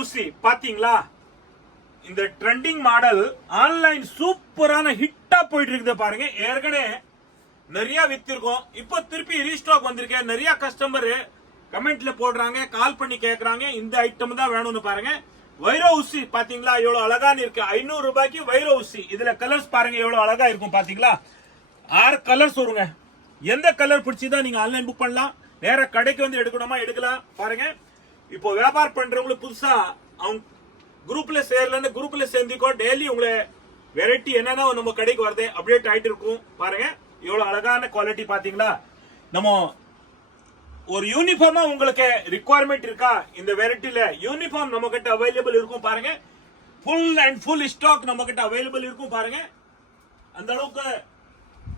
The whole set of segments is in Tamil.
ஊசி பாத்தீங்களா? இந்த ட்ரெண்டிங் மாடல் ஆன்லைன் சூப்பரான ஹிட்டா போயிட்டு இருக்குது பாருங்க. ஏற்கனவே நிறைய வித்திருக்கோம், இப்போ திருப்பி ரீஸ்டாக் வந்திருக்கேன். நிறைய கஸ்டமர் கமெண்ட்ல போடுறாங்க, கால் பண்ணி கேக்குறாங்க இந்த ஐட்டம் தான் வேணும்னு பாருங்க. வைரோ ஊசி பாத்தீங்களா எவ்வளவு அழகான இருக்கு. 500 ரூபாய்க்கு வைரோ ஊசி. இதுல கலர்ஸ் பாருங்க எவ்வளவு அழகா இருக்கும் பாத்தீங்களா. 6 கலர்ஸ் வருங்க. எந்த கலர் பிடிச்சதா நீங்க ஆன்லைன் புக் பண்ணலாம், நேர கடைக்கு வந்து எடுக்கணுமா எடுக்கலாம் பாருங்க. இப்போ வியாபாரம் பண்றவங்களுக்கு புதுசா அவங்க குரூப்ல சேரலன்னு குரூப்ல சேர்ந்துக்கோ. டெய்லி உங்களை வெரைட்டி என்னன்னா நம்ம கடைக்கு வருது அப்டேட் ஆயிட்டு இருக்கும் பாருங்க. எவ்வளவு அழகான குவாலிட்டி பாத்தீங்களா. நம்ம ஒரு யூனிஃபார்மா உங்களுக்கு ரிக்குவயர்மெண்ட் இருக்கா, இந்த வெரைட்டில யூனிஃபார்ம் நம்ம கிட்ட அவைலபிள் இருக்கும் பாருங்க. ஃபுல் அண்ட் ஃபுல் ஸ்டாக் நம்ம கிட்ட அவைலபிள் இருக்கும் பாருங்க. அந்த அளவுக்கு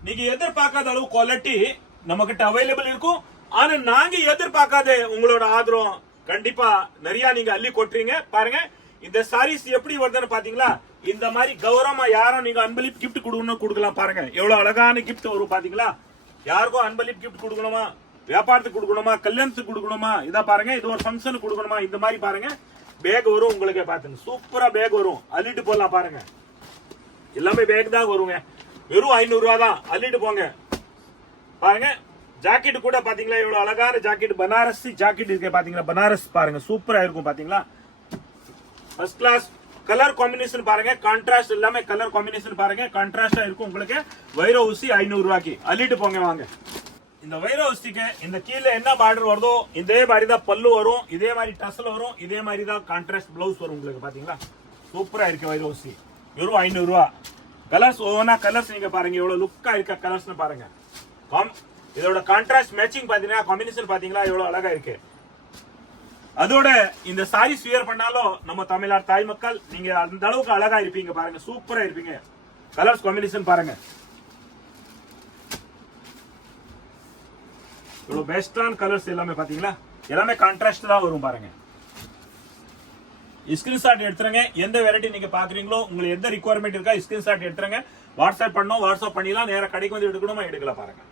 நீங்க எதிர்பார்க்காத அளவு குவாலிட்டி நம்ம கிட்ட அவைலபிள் இருக்கும். ஆனா நாங்க எதிர்பார்க்காத உங்களோட ஆதரவு கண்டிப்பா நிறைய நீங்க அள்ளி கொட்டுறீங்க பாருங்க. இந்த சாரீஸ் எப்படி வருதுன்னு பாத்தீங்களா. இந்த மாதிரி கௌரவமா யாரும் நீங்க அன்பளிப் கிஃப்ட் கொடுக்கணும் கொடுக்கலாம் பாருங்க. எவ்வளவு அழகான கிஃப்ட் வரும் பாத்தீங்களா. யாருக்கும் அன்பளிப் கிஃப்ட் கொடுக்கணுமா, வியாபாரத்துக்கு கொடுக்கணுமா, கல்யாணத்துக்கு கொடுக்கணுமா, இதா பாருங்க. இது ஒரு ஃபங்க்ஷனுக்கு கொடுக்கணுமா, இந்த மாதிரி பாருங்க. பேக் வரும் உங்களுக்கு பாத்துங்க, சூப்பரா பேக் வரும், அள்ளிட்டு போடலாம் பாருங்க. எல்லாமே பேக் தான் வருங்க. வெறும் 500 ரூபா தான், அள்ளிட்டு போங்க பாருங்க. ஜாக்கெட் கூட பாத்தீங்களா எவ்வளவு அழகான ஜாக்கெட், பனாரஸ் ஜாக்கெட் இருக்கு பாத்தீங்களா. பனாரஸ் பாருங்க சூப்பரா இருக்கும் பாத்தீங்களா. ஃபர்ஸ்ட் கிளாஸ் கலர் காம்பினேஷன் பாருங்க. கான்ட்ராஸ்ட் எல்லாமே கலர் காம்பினேஷன் பாருங்க, கான்ட்ராஸ்டா இருக்கும் உங்களுக்கு. வைரோ ஊசி 500 ரூபாய்க்கு அள்ளிட்டு போங்க வாங்க. இந்த வைரோ ஊசிக்கு இந்த கீழே என்ன பார்டர் வருதோ இதே மாதிரி தான் பல்லு வரும், இதே மாதிரி டசல் வரும், இதே மாதிரி தான் கான்ட்ராஸ்ட் பிளவுஸ் வரும் உங்களுக்கு பாத்தீங்களா. சூப்பரா இருக்கு வைரோ ஊசி. வெறும் 500 ரூபா. கலர்ஸ் ஒவ்வொன்னா கலர்ஸ் நீங்க பாருங்க எவ்வளவு லுக்கா இருக்க கலர்ஸ் பாருங்க. இதோட கான்ட்ராஸ்ட் மேட்சிங் பாத்தீங்கன்னா காம்பினேஷன் பாத்தீங்களா எவ்வளவு அழகா இருக்கு. அதோட இந்த சாரீஸ் வியர் பண்ணாலும் நம்ம தமிழ்நாடு தாய் மக்கள் நீங்க அந்த அளவுக்கு அழகா இருப்பீங்க பாருங்க. சூப்பரா இருப்பீங்க. கலர்ஸ் காம்பினேஷன் பாருங்க இவ்வளவு பெஸ்டான கலர்ஸ் எல்லாமே பாத்தீங்களா. எல்லாமே கான்ட்ராஸ்ட் தான் வரும் பாருங்க. ஸ்கிரீன்ஷாட் எடுத்துருங்க. எந்த வெரைட்டி நீங்க பாக்குறீங்களோ, உங்களுக்கு எந்த ரிக்குவயர்மெண்ட் இருக்கா ஸ்கிரீன்ஷாட் எடுத்துருங்க. வாட்ஸ்அப் பண்ணோம், வாட்ஸ்அப் பண்ணிடலாம். நேர கடைக்கு வந்து எடுக்கணுமா எடுக்கலாம் பாருங்க.